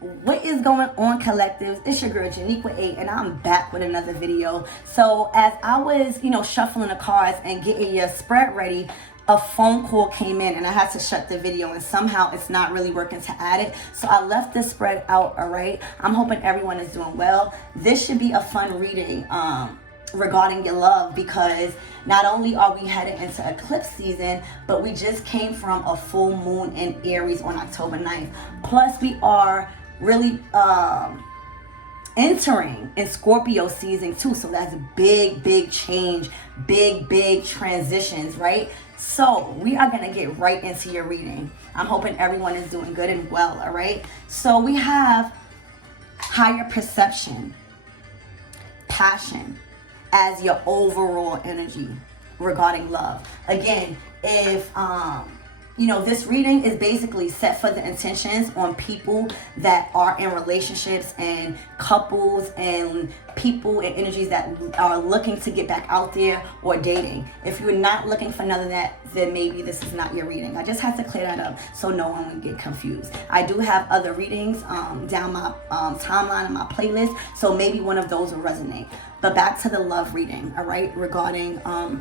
What is going on, collectives? It's your girl Janiqua 8, and I'm back with another video. So as I was, shuffling the cards and getting your spread ready, a phone call came in and I had to shut the video, and somehow it's not really working to add it. So I left this spread out, all right? I'm hoping everyone is doing well. This should be a fun reading regarding your love, because not only are we headed into eclipse season, but we just came from a full moon in Aries on October 9th. Plus we are really entering in Scorpio season too, so that's a big change, big transitions, right? So we are gonna get right into your reading. I'm hoping everyone is doing good and well, all right? So we have higher perception, passion as your overall energy regarding love. Again, if this reading is basically set for the intentions on people that are in relationships and couples and people and energies that are looking to get back out there or dating. If you're not looking for none of that, then maybe this is not your reading. I just have to clear that up so no one would get confused. I do have other readings down my timeline and my playlist, so maybe one of those will resonate. But back to the love reading, all right, regarding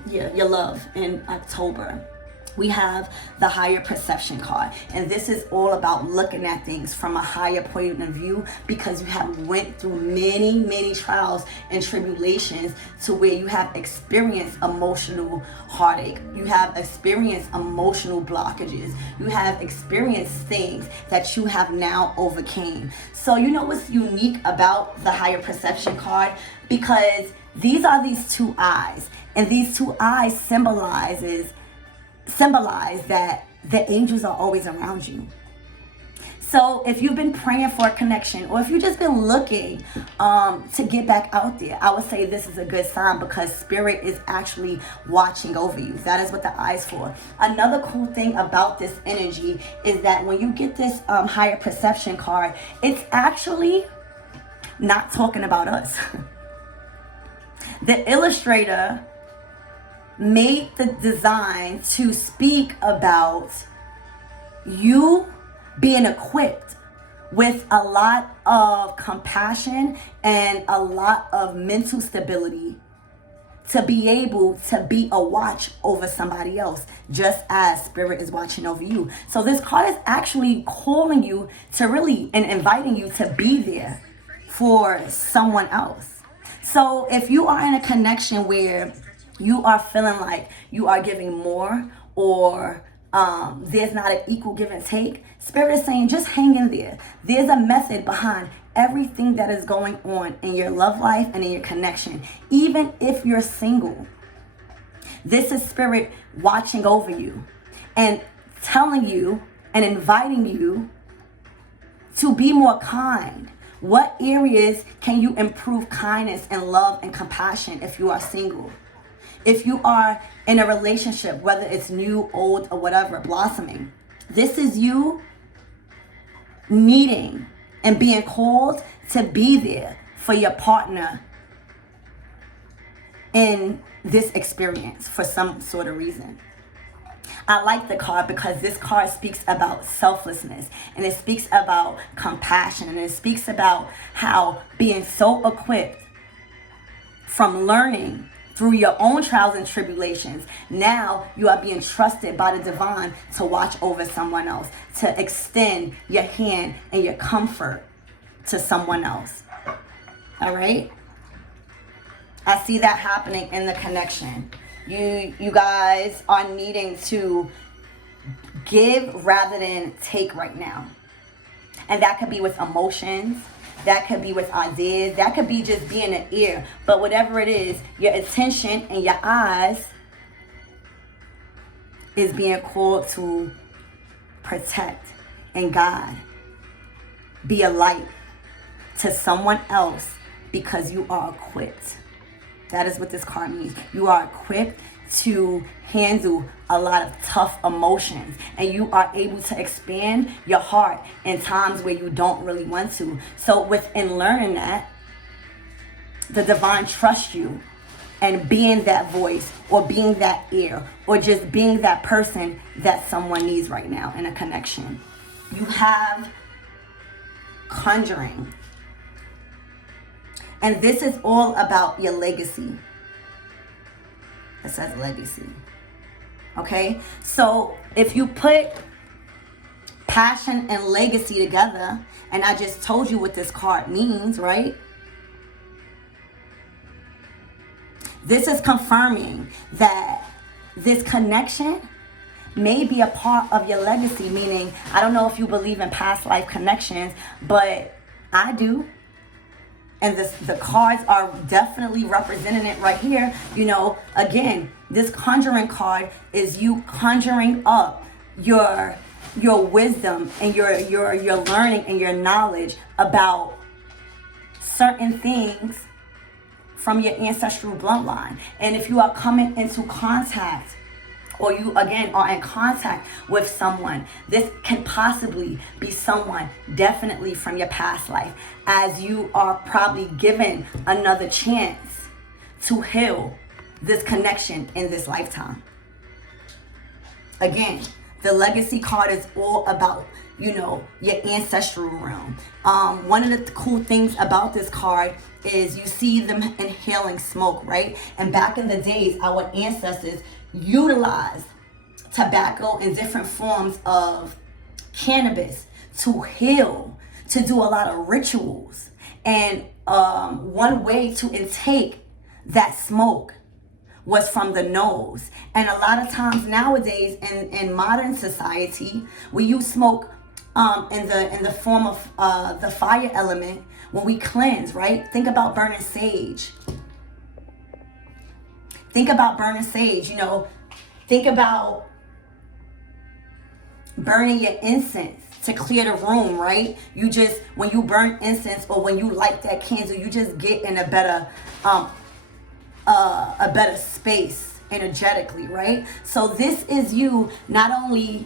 your love in October. We have the higher perception card, and this is all about looking at things from a higher point of view, because you have went through many trials and tribulations to where you have experienced emotional heartache, you have experienced emotional blockages, you have experienced things that you have now overcame. So you know what's unique about the higher perception card? Because these are these two eyes, and these two eyes symbolize that the angels are always around you. So if you've been praying for a connection, or if you've just been looking to get back out there, I would say this is a good sign, because spirit is actually watching over you. That is what the eye's for. Another cool thing about this energy is that when you get this higher perception card, it's actually not talking about us. The illustrator made the design to speak about you being equipped with a lot of compassion and a lot of mental stability to be able to be a watch over somebody else, just as spirit is watching over you. So this card is actually calling you to really and inviting you to be there for someone else. So if you are in a connection where you are feeling like you are giving more, or there's not an equal give and take, spirit is saying just hang in there. There's a method behind everything that is going on in your love life and in your connection. Even if you're single, this is spirit watching over you and telling you and inviting you to be more kind. What areas can you improve kindness and love and compassion if you are single? If you are in a relationship, whether it's new, old, or whatever, blossoming, this is you needing and being called to be there for your partner in this experience for some sort of reason. I like the card because this card speaks about selflessness, and it speaks about compassion, and it speaks about how being so equipped from learning through your own trials and tribulations, now you are being trusted by the divine to watch over someone else, to extend your hand and your comfort to someone else. All right? I see that happening in the connection. You guys are needing to give rather than take right now. And that could be with emotions. That could be with ideas. That could be just being an ear. But whatever it is, your attention and your eyes is being called to protect and guide. Be a light to someone else because you are equipped. That is what this card means. You are equipped to handle a lot of tough emotions, and you are able to expand your heart in times where you don't really want to. So within learning that, the divine trusts you, and being that voice or being that ear or just being that person that someone needs right now in a connection. You have conjuring. And this is all about your legacy. It says legacy. Okay? So if you put passion and legacy together, and I just told you what this card means, right? This is confirming that this connection may be a part of your legacy, meaning, I don't know if you believe in past life connections, but I do. And the cards are definitely representing it right here. You know, again, this conjuring card is you conjuring up your wisdom and your learning and your knowledge about certain things from your ancestral bloodline. And if you are coming into contact, or you again are in contact with someone, this can possibly be someone definitely from your past life, as you are probably given another chance to heal this connection in this lifetime. Again, the legacy card is all about, you know, your ancestral realm. One of the cool things about this card is you see them inhaling smoke, right? And back in the days, our ancestors utilized tobacco and different forms of cannabis to heal, to do a lot of rituals. And one way to intake that smoke was from the nose. And a lot of times nowadays in modern society, we use smoke in the form of the fire element when we cleanse, right? Think about burning sage. Think about burning sage, you know. Think about burning your incense to clear the room, right? You just, when you burn incense or when you light that candle, you just get in a better space energetically, right? So this is you not only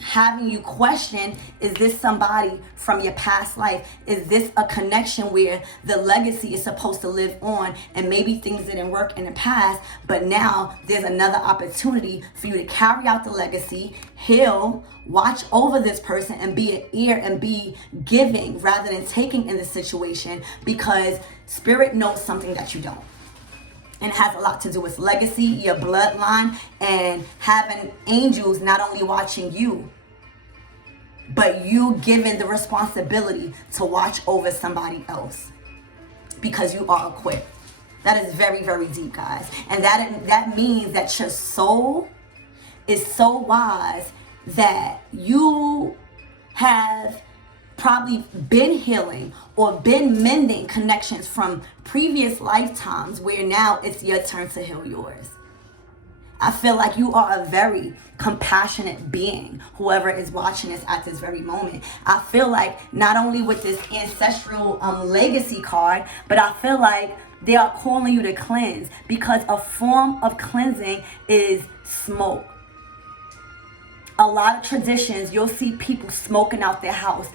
having you question, is this somebody from your past life? Is this a connection where the legacy is supposed to live on, and maybe things didn't work in the past, but now there's another opportunity for you to carry out the legacy, heal, watch over this person, and be an ear and be giving rather than taking in the situation, because spirit knows something that you don't. And it has a lot to do with legacy, your bloodline, and having angels not only watching you, but you given the responsibility to watch over somebody else because you are equipped. That is very, very deep, guys. And that means that your soul is so wise that you have probably been healing or been mending connections from previous lifetimes where now it's your turn to heal yours. I feel like you are a very compassionate being, whoever is watching this at this very moment. I feel like not only with this ancestral legacy card, but I feel like they are calling you to cleanse, because a form of cleansing is smoke. A lot of traditions, you'll see people smoking out their house,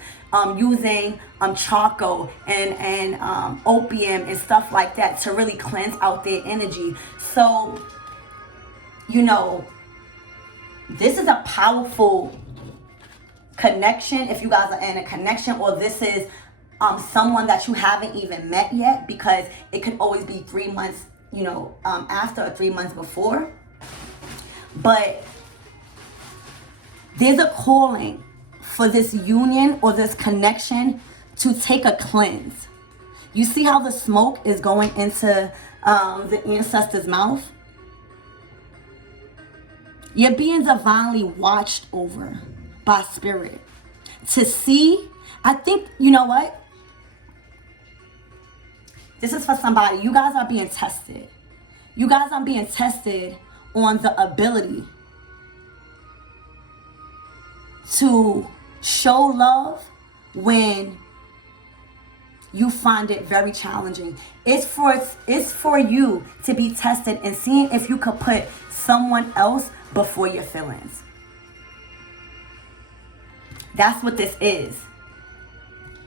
using charcoal and opium and stuff like that to really cleanse out their energy. So, you know, this is a powerful connection if you guys are in a connection, or this is someone that you haven't even met yet, because it could always be 3 months, you know, after or 3 months before. But there's a calling for this union or this connection to take a cleanse. You see how the smoke is going into the ancestor's mouth? You're being divinely watched over by spirit to see. I think, you know what? This is for somebody. You guys are being tested. You guys are being tested on the ability to show love when you find it very challenging. It's for you to be tested and seeing if you could put someone else before your feelings. That's what this is.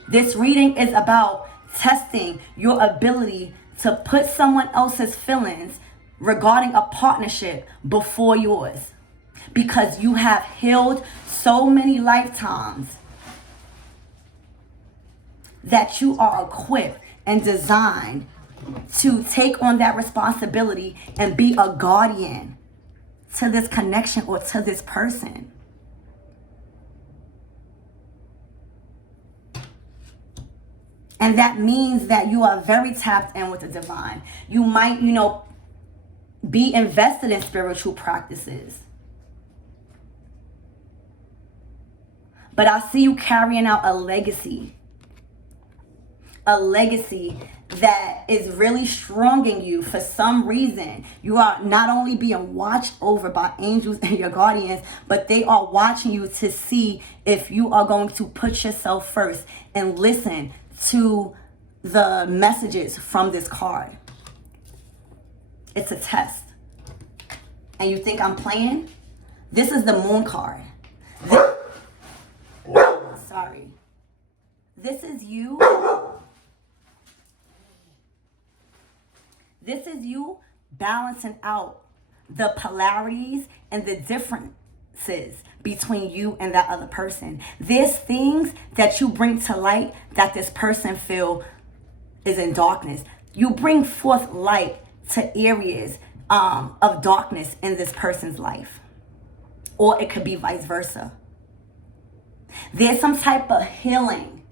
This reading is about testing your ability to put someone else's feelings regarding a partnership before yours, because you have healed so many lifetimes that you are equipped and designed to take on that responsibility and be a guardian to this connection or to this person. And that means that you are very tapped in with the divine. You might, be invested in spiritual practices. But I see you carrying out a legacy. A legacy that is really strong in you. For some reason, you are not only being watched over by angels and your guardians, but they are watching you to see if you are going to put yourself first and listen to the messages from this card. It's a test. And you think I'm playing? This is the Moon card. Sorry. This is you. This is you balancing out the polarities and the differences between you and that other person. There's things that you bring to light that this person feel is in darkness. You bring forth light to areas of darkness in this person's life. Or it could be vice versa. There's some type of healing,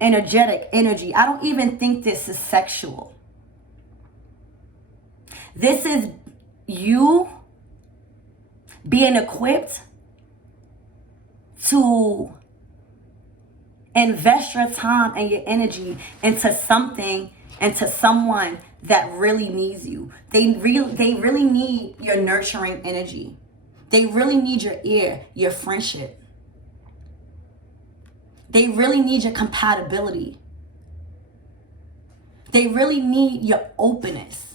energetic energy. I don't even think this is sexual. This is you being equipped to invest your time and your energy into something, into someone that really needs you. They really need your nurturing energy. They really need your ear, your friendship. They really need your compatibility. They really need your openness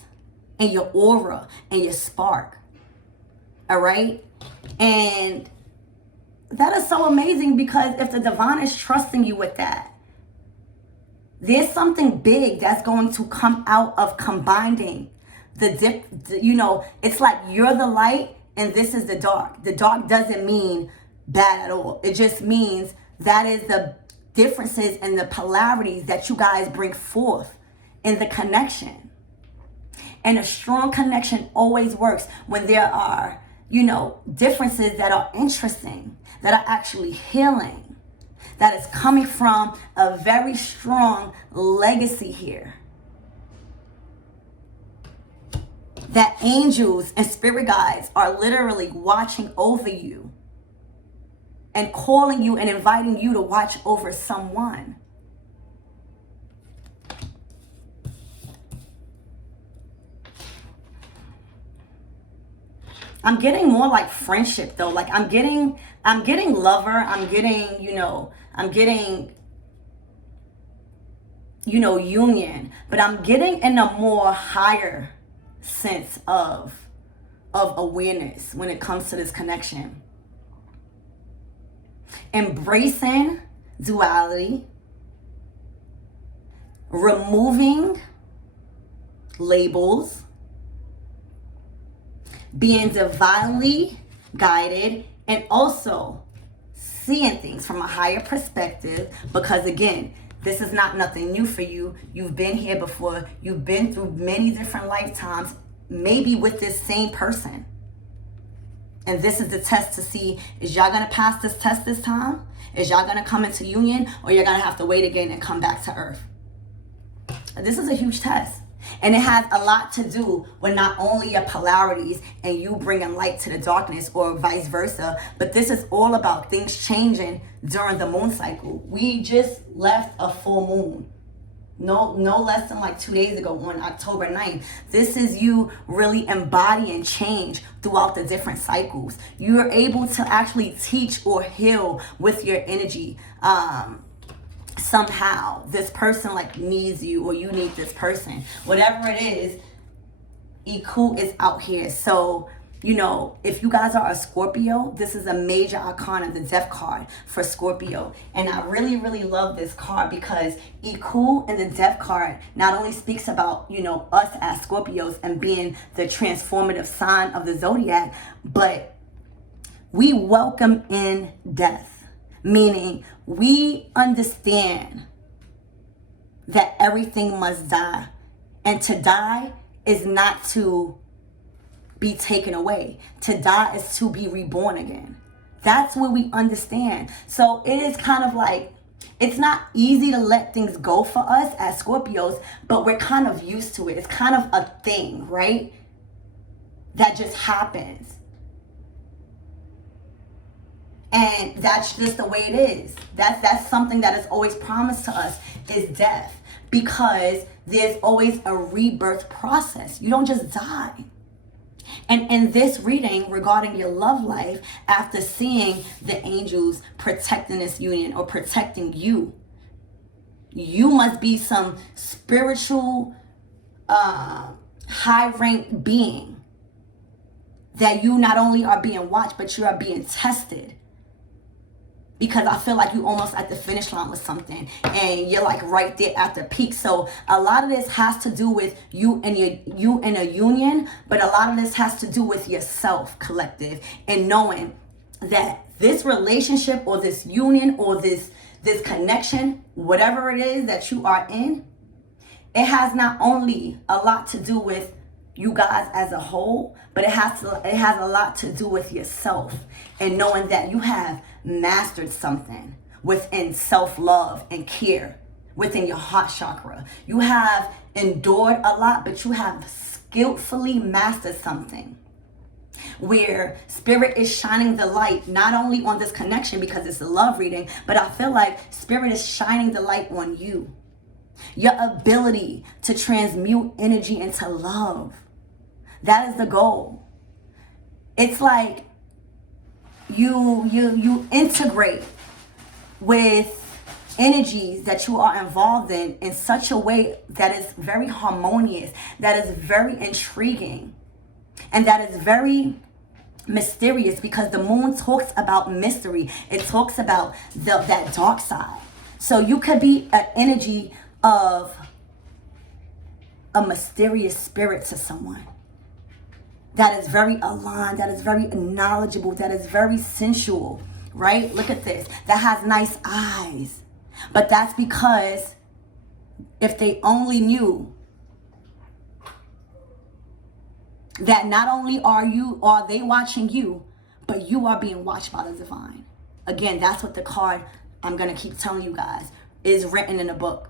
and your aura and your spark. All right? And that is so amazing, because if the divine is trusting you with that, there's something big that's going to come out of combining it's like you're the light and this is the dark. The dark doesn't mean bad at all. It just means that is the differences and the polarities that you guys bring forth in the connection. And a strong connection always works when there are, differences that are interesting, that are actually healing, that is coming from a very strong legacy here. That angels and spirit guides are literally watching over you and calling you and inviting you to watch over someone. I'm getting more like friendship though. Like I'm getting lover. I'm getting, union. But I'm getting in a more higher sense of awareness when it comes to this connection. Embracing duality. Removing labels. Being divinely guided, and also seeing things from a higher perspective, because again, this is not nothing new for you. You've been here before. You've been through many different lifetimes, maybe with this same person. And this is the test to see, is y'all gonna pass this test this time? Is y'all gonna come into union, or you're gonna have to wait again and come back to earth? This is a huge test. And it has a lot to do with not only your polarities and you bringing light to the darkness, or vice versa, but this is all about things changing during the moon cycle. We just left a full moon. No less than like 2 days ago on October 9th. This is you really embodying change throughout the different cycles. You're able to actually teach or heal with your energy. Somehow this person needs you, or you need this person. Whatever it is, Iku is out here. So, if you guys are a Scorpio, this is a major arcana, the death card for Scorpio. And I really, really love this card, because Iku and the death card not only speaks about, us as Scorpios and being the transformative sign of the zodiac, but We welcome in death, meaning we understand that everything must die. And to die is not to be taken away. To die is to be reborn again. That's what we understand. So it is kind of like, it's not easy to let things go for us as Scorpios, but we're kind of used to it. It's kind of a thing, right? That just happens. And that's just the way it is. That's something that is always promised to us, is death. Because there's always a rebirth process. You don't just die. And in this reading regarding your love life, after seeing the angels protecting this union or protecting you, you must be some spiritual, high-ranked being that you not only are being watched, but you are being tested. Because I feel like you almost at the finish line with something and you're like right there at the peak. So a lot of this has to do with you and you in a union, but a lot of this has to do with yourself, collective, and knowing that this relationship or this union or this connection, whatever it is that you are in, it has not only a lot to do with you guys as a whole, but it has a lot to do with yourself and knowing that you have mastered something within self-love and care within your heart chakra. You have endured a lot, but you have skillfully mastered something where spirit is shining the light not only on this connection because it's a love reading, but I feel like spirit is shining the light on you. Your ability to transmute energy into love. That is the goal. It's like you integrate with energies that you are involved in such a way that is very harmonious, that is very intriguing, and that is very mysterious, because the moon talks about mystery. It talks about that dark side. So you could be an energy of a mysterious spirit to someone that is very aligned, that is very knowledgeable, that is very sensual, right? Look at this. That has nice eyes. But that's because if they only knew that not only are they watching you, but you are being watched by the divine. Again, that's what the card, I'm going to keep telling you guys, is written in the book.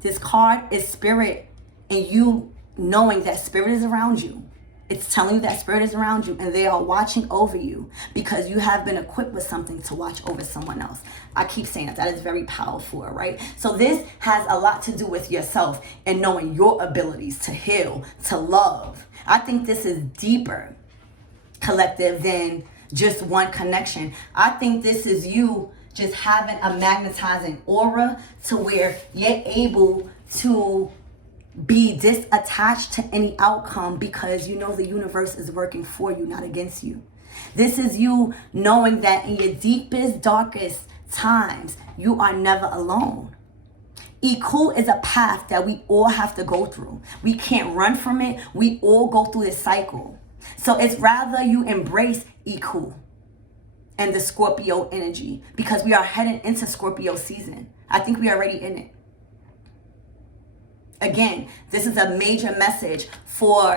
This card is spirit, and you knowing that spirit is around you. It's telling you that spirit is around you and they are watching over you because you have been equipped with something to watch over someone else. I keep saying that is very powerful, right? So this has a lot to do with yourself and knowing your abilities to heal, to love. I think this is deeper, collective, than just one connection. I think this is you just having a magnetizing aura to where you're able to be disattached to any outcome because you know the universe is working for you, not against you. This is you knowing that in your deepest, darkest times, you are never alone. Iku is a path that we all have to go through. We can't run from it. We all go through this cycle. So it's rather you embrace Iku and the Scorpio energy because we are heading into Scorpio season. I think we are already in it. Again, this is a major message for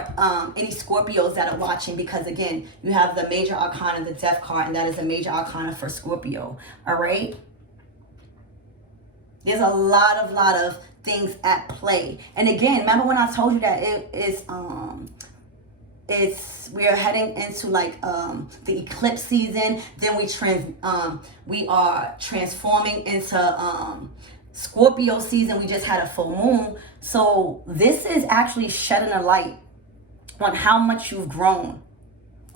any Scorpios that are watching because, again, you have the major arcana, the death card, and that is a major arcana for Scorpio, all right? There's a lot of things at play. And again, remember when I told you that we are heading into like the eclipse season, then we are transforming into Scorpio season. We just had a full moon. So this is actually shedding a light on how much you've grown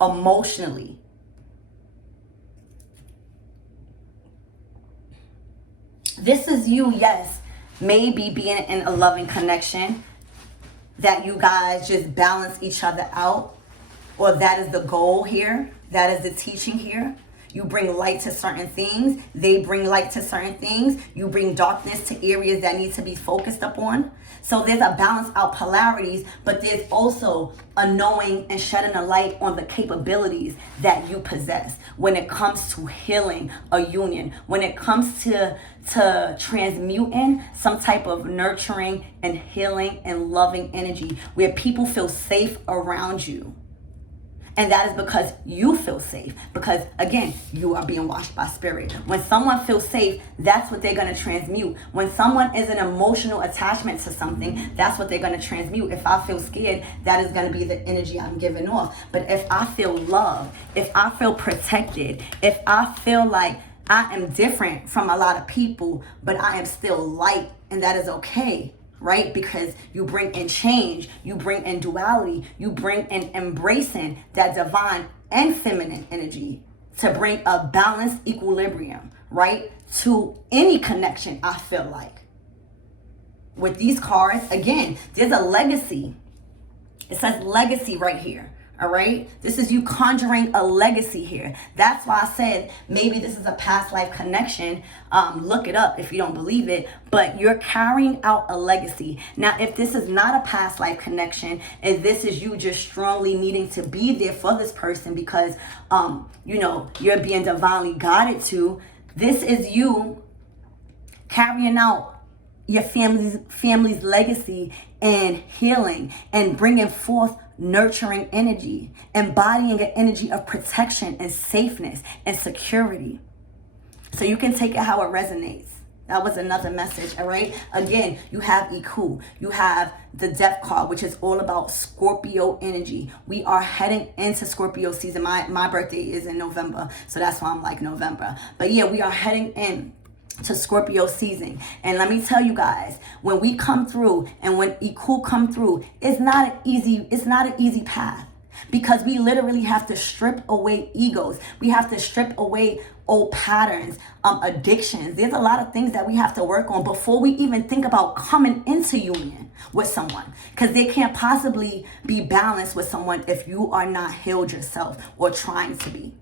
emotionally. This is you, yes, maybe being in a loving connection that you guys just balance each other out, or that is the goal here. That is the teaching here. You bring light to certain things. They bring light to certain things. You bring darkness to areas that need to be focused upon. So there's a balance out polarities, but there's also a knowing and shedding a light on the capabilities that you possess when it comes to healing a union, when it comes to transmuting some type of nurturing and healing and loving energy where people feel safe around you. And that is because you feel safe. Because, again, you are being washed by spirit. When someone feels safe, that's what they're going to transmute. When someone is an emotional attachment to something, that's what they're going to transmute. If I feel scared, that is going to be the energy I'm giving off. But if I feel loved, if I feel protected, if I feel like I am different from a lot of people, but I am still light, and that is okay. Right? Because you bring in change, you bring in duality, you bring in embracing that divine and feminine energy to bring a balanced equilibrium, right? To any connection, I feel like. With these cards, again, there's a legacy. It says legacy right here. All right, this is you conjuring a legacy here. That's why I said maybe this is a past life connection. Look it up if you don't believe it, but you're carrying out a legacy. Now, if this is not a past life connection, and this is you just strongly needing to be there for this person because, you know, you're being divinely guided to, this is you carrying out your family's legacy and healing and bringing forth nurturing energy, embodying an energy of protection and safeness and security. So you can take it how it resonates. That was another message, all right? Again, you have Iku. You have the Death card, which is all about Scorpio energy. We are heading into Scorpio season. My birthday is in November, so that's why I'm like November. But yeah, we are heading in to Scorpio season. And let me tell you guys, when we come through and when Iku come through, it's not an easy path, because we literally have to strip away egos. We have to strip away old patterns, addictions. There's a lot of things that we have to work on before we even think about coming into union with someone, because they can't possibly be balanced with someone if you are not healed yourself or trying to be.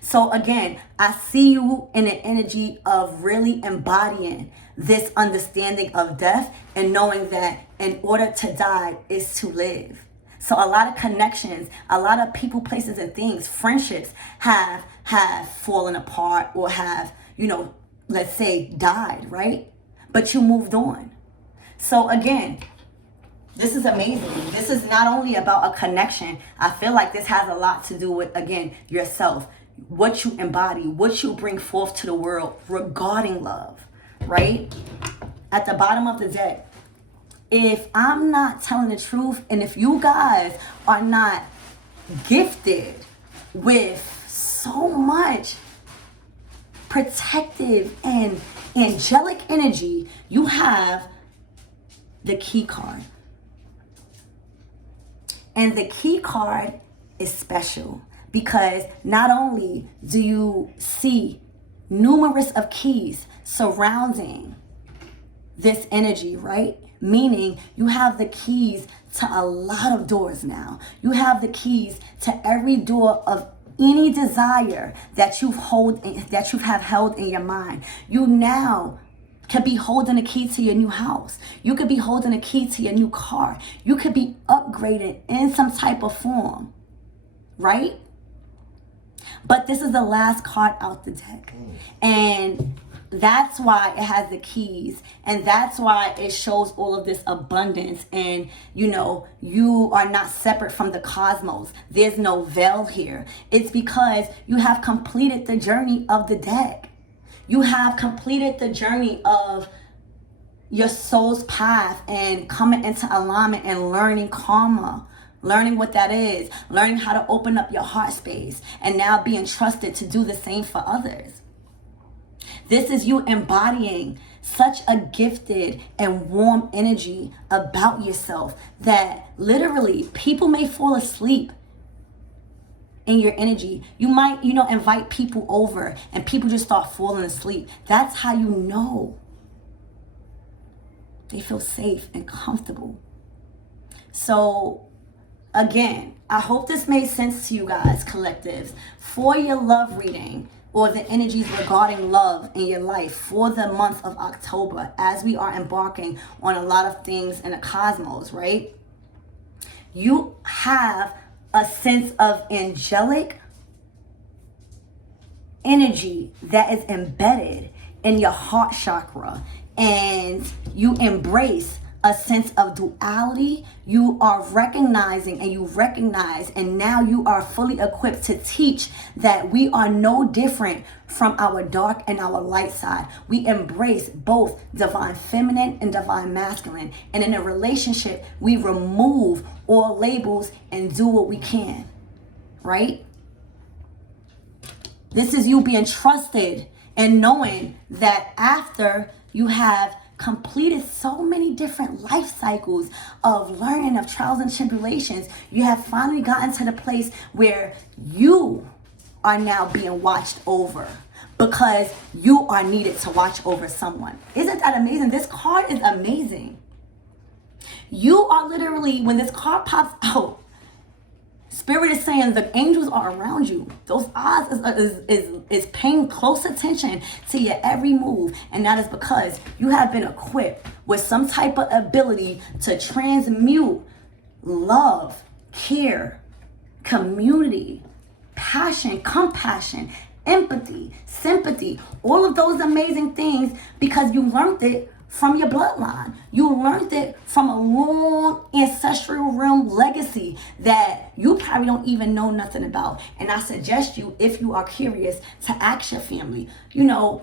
So again, I see you in an energy of really embodying this understanding of death and knowing that in order to die is to live. So a lot of connections, a lot of people, places, and things, friendships have fallen apart or have, you know, let's say died, right? But you moved on. So again, this is amazing. This is not only about a connection. I feel like this has a lot to do with, again, yourself. What you embody, what you bring forth to the world regarding love, right? At the bottom of the deck, if I'm not telling the truth, and if you guys are not gifted with so much protective and angelic energy, you have the key card. And the key card is special, because not only do you see numerous of keys surrounding this energy, right? Meaning you have the keys to a lot of doors now. You have the keys to every door of any desire that you have held in your mind. You now could be holding a key to your new house. You could be holding a key to your new car. You could be upgraded in some type of form, right? But this is the last card out the deck. And that's why it has the keys. And that's why it shows all of this abundance. And, you know, you are not separate from the cosmos. There's no veil here. It's because you have completed the journey of the deck. You have completed the journey of your soul's path and coming into alignment and learning karma. Learning what that is, learning how to open up your heart space, and now being trusted to do the same for others. This is you embodying such a gifted and warm energy about yourself that literally people may fall asleep in your energy. You might, you know, invite people over and people just start falling asleep. That's how you know they feel safe and comfortable. So again, I hope this made sense to you guys, collectives. For your love reading or the energies regarding love in your life for the month of October, as we are embarking on a lot of things in the cosmos, right? You have a sense of angelic energy that is embedded in your heart chakra, and you embrace a sense of duality. You are recognizing, and you recognize, and now you are fully equipped to teach that we are no different from our dark and our light side. We embrace both divine feminine and divine masculine, and in a relationship we remove all labels and do what we can, right? This is you being trusted and knowing that after you have completed so many different life cycles of learning, of trials and tribulations, you have finally gotten to the place where you are now being watched over, because you are needed to watch over someone. Isn't that amazing? This card is amazing. You are literally, when this card pops out, Spirit is saying the angels are around you. Those odds is paying close attention to your every move. And that is because you have been equipped with some type of ability to transmute love, care, community, passion, compassion, empathy, sympathy, all of those amazing things, because you learned it from your bloodline. You learned it from a long ancestral realm legacy that you probably don't even know nothing about. And I suggest you, if you are curious, to ask your family, who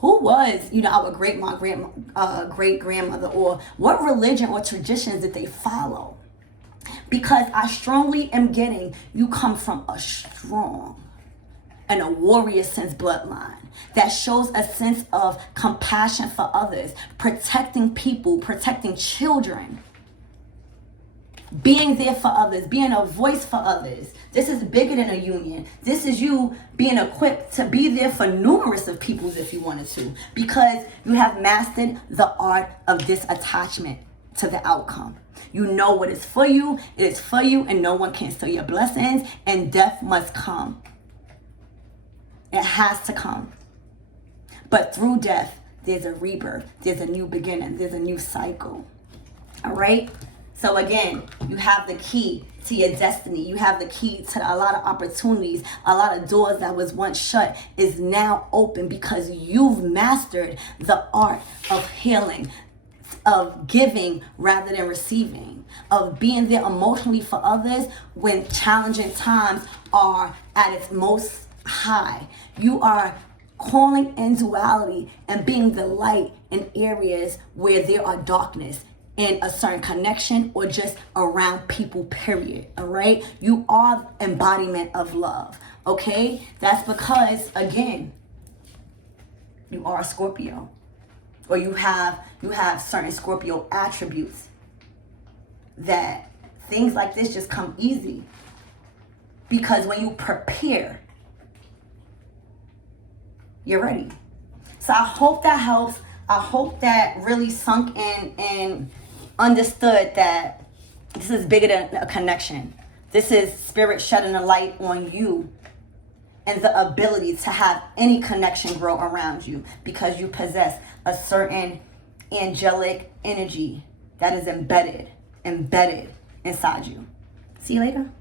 was, our great grandmother, or what religion or traditions did they follow? Because I strongly am getting you come from a strong and a warrior sense bloodline that shows a sense of compassion for others, protecting people, protecting children, being there for others, being a voice for others. This is bigger than a union. This is you being equipped to be there for numerous of peoples if you wanted to, because you have mastered the art of disattachment to the outcome. You know what is for you, it is for you, and no one can steal your blessings, and death must come. It has to come. But through death, there's a rebirth, there's a new beginning, there's a new cycle. All right? So again, you have the key to your destiny. You have the key to a lot of opportunities. A lot of doors that was once shut is now open, because you've mastered the art of healing, of giving rather than receiving, of being there emotionally for others when challenging times are at its most high. You are calling in duality and being the light in areas where there are darkness in a certain connection or just around people, period. All right? You are embodiment of love. Okay? That's because, again, you are a Scorpio, or you have certain Scorpio attributes that things like this just come easy, because when you prepare, you're ready. So I hope that helps. I hope that really sunk in and understood that this is bigger than a connection. This is spirit shedding a light on you and the ability to have any connection grow around you, because you possess a certain angelic energy that is embedded inside you. See you later.